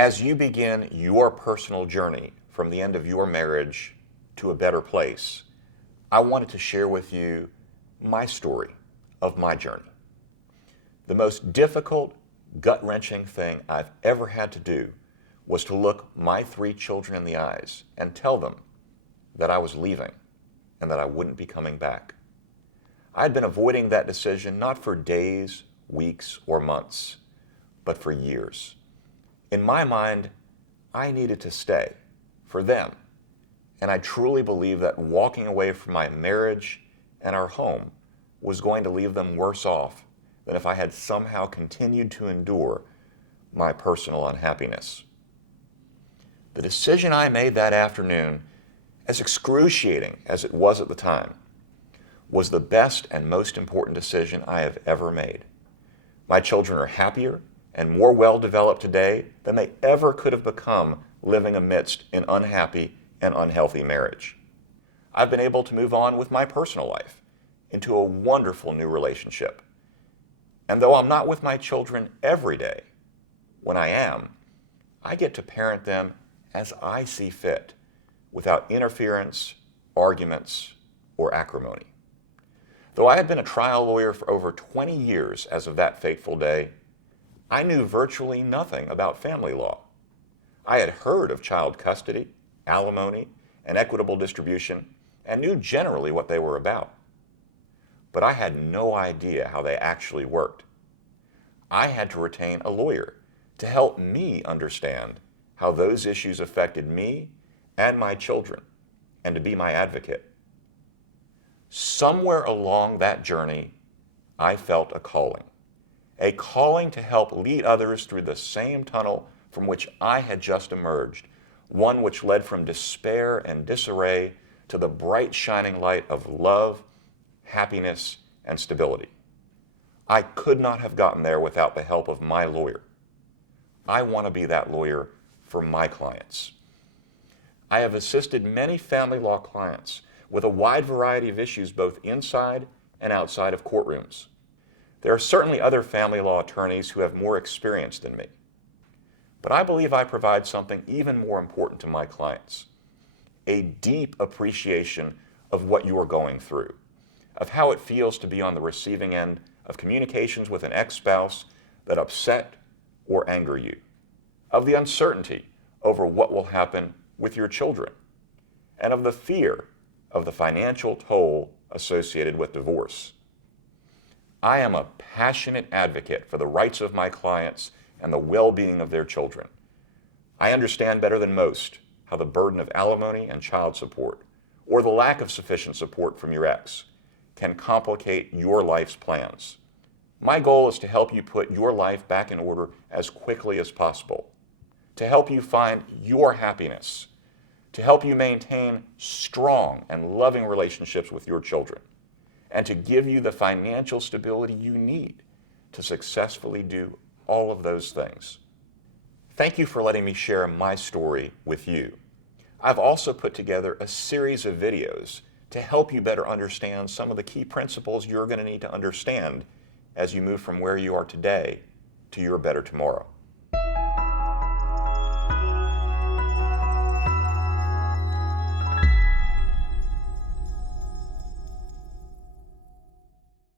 As you begin your personal journey from the end of your marriage to a better place, I wanted to share with you my story of my journey. The most difficult, gut-wrenching thing I've ever had to do was to look my 3 children in the eyes and tell them that I was leaving and that I wouldn't be coming back. I had been avoiding that decision not for days, weeks, or months, but for years. In my mind, I needed to stay for them, and I truly believe that walking away from my marriage and our home was going to leave them worse off than if I had somehow continued to endure my personal unhappiness. The decision I made that afternoon, as excruciating as it was at the time, was the best and most important decision I have ever made. My children are happier and more well-developed today than they ever could have become living amidst an unhappy and unhealthy marriage. I've been able to move on with my personal life into a wonderful new relationship. And though I'm not with my children every day, when I am, I get to parent them as I see fit, without interference, arguments, or acrimony. Though I had been a trial lawyer for over 20 years as of that fateful day, I knew virtually nothing about family law. I had heard of child custody, alimony, and equitable distribution, and knew generally what they were about. But I had no idea how they actually worked. I had to retain a lawyer to help me understand how those issues affected me and my children, and to be my advocate. Somewhere along that journey, I felt a calling to help lead others through the same tunnel from which I had just emerged, one which led from despair and disarray to the bright shining light of love, happiness, and stability. I could not have gotten there without the help of my lawyer. I want to be that lawyer for my clients. I have assisted many family law clients with a wide variety of issues both inside and outside of courtrooms. There are certainly other family law attorneys who have more experience than me. But I believe I provide something even more important to my clients: a deep appreciation of what you are going through, of how it feels to be on the receiving end of communications with an ex-spouse that upset or anger you, of the uncertainty over what will happen with your children, and of the fear of the financial toll associated with divorce. I am a passionate advocate for the rights of my clients and the well-being of their children. I understand better than most how the burden of alimony and child support, or the lack of sufficient support from your ex, can complicate your life's plans. My goal is to help you put your life back in order as quickly as possible, to help you find your happiness, to help you maintain strong and loving relationships with your children, and to give you the financial stability you need to successfully do all of those things. Thank you for letting me share my story with you. I've also put together a series of videos to help you better understand some of the key principles you're going to need to understand as you move from where you are today to your better tomorrow.